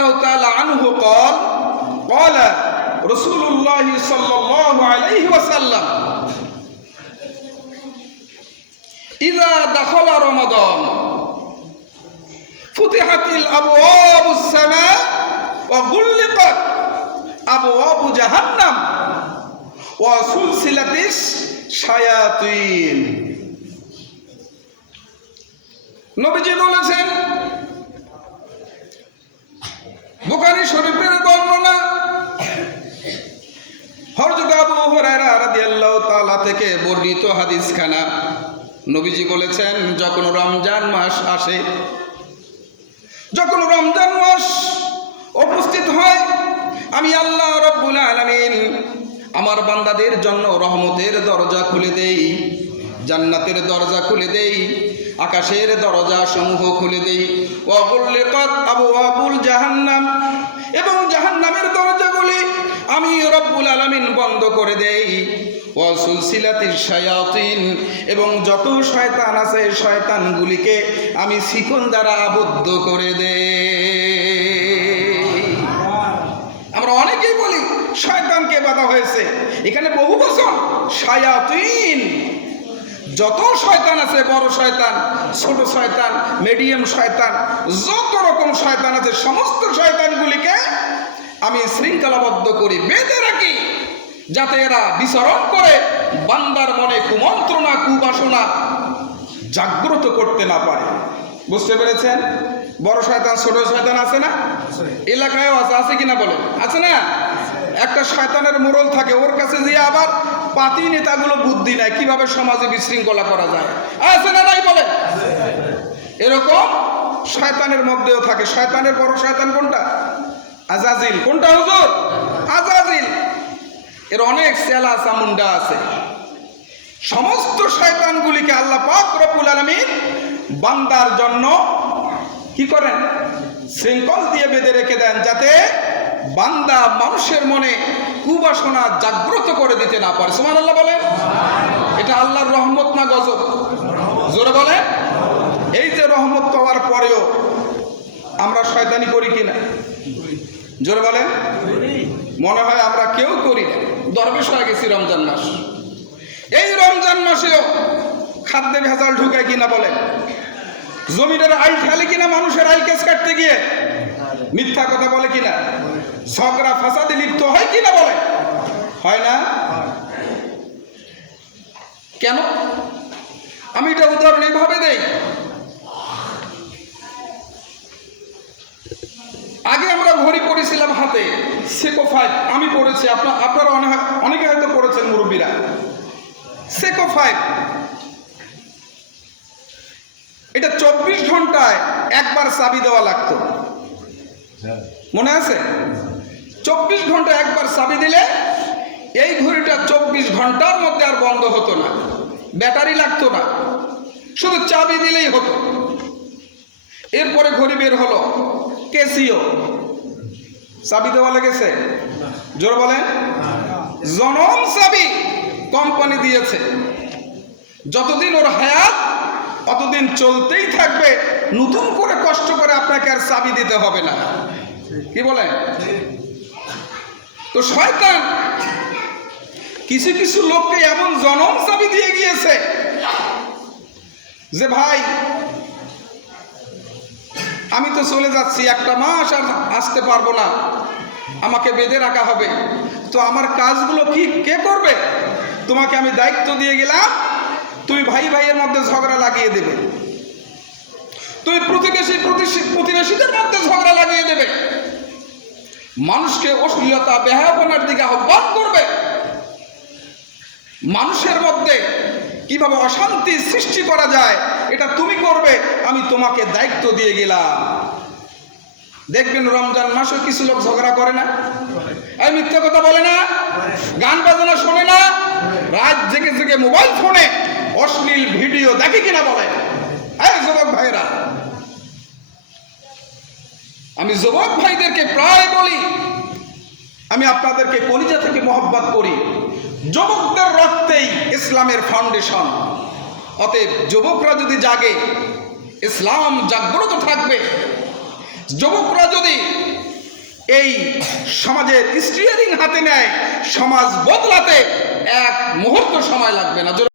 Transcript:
রাদিয়াল্লাহু তাআলা আনহু قال قال رسول الله صلى الله عليه وسلم إذا دخل رمضان فتحت الأبواب السماء وغلقت أبواب جهنم وسلسلت الشياطين নবীজি বলেছেন, বুখারী শরীফের বর্ণনা, হযরত আবু হুরায়রা রাদিয়াল্লাহু তাআলা থেকে বর্ণিত হাদিসখানা। নবীজি বলেছেন, যখন রমজান মাস আসে, যখন রমজান মাস উপস্থিত হয়, আমি আল্লাহ রাব্বুল আলামিন আমার বান্দাদের জন্য রহমতের দরজা খুলে দেই, জান্নাতের দরজা খুলে দেই, আকাশের দরজা সমূহ খুলে দেই। ওয়া গুলিকাত আবওয়াবুল জাহান্নাম, এবং জাহান্নামের দরজাগুলি আমি রব্বুল আলামিন বন্ধ করে দেই। ওয়া সুলসিলাতিশ শায়াতিন, এবং যত শয়তান আছে শয়তানগুলিকে আমি শিকল দ্বারা আবদ্ধ করে দেই। আমরা অনেকেই বলি শয়তানকে বাধা হয়েছে, এখানে বহু বচন শায়াতিন। যত শয়তান আছে, বড় শয়তান, ছোট শয়তান, মিডিয়াম শয়তান, যত রকম শয়তান আছে, সমস্ত শয়তানগুলিকে আমি শৃঙ্খলাবদ্ধ করি, বেঁধে রাখি, যাতে এরা বিচরণ করে বান্দার মনে কুমন্ত্রণা, কুবাসনা জাগ্রত করতে না পারে। বুঝতে পেরেছেন? বড় শয়তান, ছোট শয়তান আছে না? এলাকায়ও আছে কিনা বলেন? আছে না? একটা শয়তানের মোড়ল থাকে, ওর কাছে যে আবার পাতি নেতাগুলো বুদ্ধি নেয় কিভাবে সমাজে বিশৃঙ্খলা করা যায়। আছে না নাই বলেন? এরকম শয়তানের মধ্যেও থাকে। শয়তানের বড় শয়তান কোনটা? আজাজিল। কোনটা হুজুর? আজাজিল। এর অনেক চেলা চামুন্ডা আছে। সমস্ত শয়তানগুলিকে আল্লাহ পাক রব্বুল আলামিন বান্দার জন্য কি করেন? শৃঙ্খল দিয়ে বেঁধে রেখে দেন, যাতে বান্দা মানুষের মনে কুবাসনা জাগ্রত করে দিতে না পারে। সুবহানাল্লাহ বলেন। এটা আল্লাহর রহমত না গজব? জোরে বলেন। এই যে রহমত পাওয়ার পরেও আমরা শয়তানি করি কিনা? জোরে বলেন। মনে হয় আমরা কেউ করি না, দরবেশ হয়ে গেছি রমজান মাস। এই রমজান মাসেও খাদ্যে ভেজাল ঢুকায় কিনা বলেন? জমিনের আইল খালি কিনা মানুষের আইল কেস কাটতে গিয়ে? মিথ্যা কথা বলে কিনা? ঝগড়া ফাসাদে লিপ্ত হয় কিনা বলে? হয় না? কেন? আমি এটা উদাহরণ এইভাবে দেই। আগে আমরা ঘড়ি পড়েছিলাম হাতে, সেকো 5। আমি পড়েছি, আপনারা অনেকে হয়তো পড়েছেন, মুরব্বীরা। সেকো 5 এটা 24 ঘন্টায় একবার চাবি দেওয়া লাগতো, মনে আছে? 24 ঘন্টা একবার চাবি দিলে এই ঘড়িটা 24 ঘন্টার মধ্যে আর বন্ধ হতো না, ব্যাটারি লাগতো না, শুধু চাবি দিলেই হতো। এরপরে ঘড়ি বের হলো ক্যাসিও, চাবি দেওয়া লেগেছে? জোর বলেন। জনম চাবি কোম্পানি দিয়েছে, যতদিন ওর হায়াত অতদিন চলতেই থাকবে, নতুন করে কষ্ট করে আপনাকে আর চাবি দিতে হবে না। কি বলেন? তো শয়তান কিছু কিছু লোককে এমন জনম চাবি দিয়ে গিয়েছে যে ভাই আমি তো চলে যাচ্ছি, একটা মাস আর আসতে পারবো না, আমাকে বেঁধে রাখা হবে, তো আমার কাজগুলো কি কে করবে? তোমাকে আমি দায়িত্ব দিয়ে গেলাম, তুমি ভাই ভাইয়ের মধ্যে ঝগড়া লাগিয়ে দেবে, তুমি প্রতিবেশীদের মধ্যে ঝগড়া লাগিয়ে দেবে, মানুষকে অশ্লীলতা বেহায়াপনার দিকে আহ্বান করবে, মানুষের মধ্যে কিভাবে অশান্তি সৃষ্টি করা যায় এটা তুমি করবে, আমি তোমাকে দায়িত্ব দিয়ে গেলাম। দেখবেন রমজান মাসে কিছু লোক ঝগড়া করে না? এই মিথ্যা কথা বলে না? গান বাজনা শোনে না? রাত জেগে জেগে মোবাইল ফোনে অশ্লীল ভিডিও দেখে কিনা বলে? এই যুবক ভাইরা, আমি যুবক ভাইদেরকে প্রায় বলি, আমি আপনাদেরকে কলিজা থেকে মহব্বত করি। যুবকদের রক্তেই ইসলামের ফাউন্ডেশন। অতএব যুবকরা যদি জাগে, ইসলাম জাগ্রত থাকবে। যুবকরা যদি এই সমাজের স্টিয়ারিং হাতে নেয়, সমাজ বদলাতে এক মুহূর্ত সময় লাগবে না।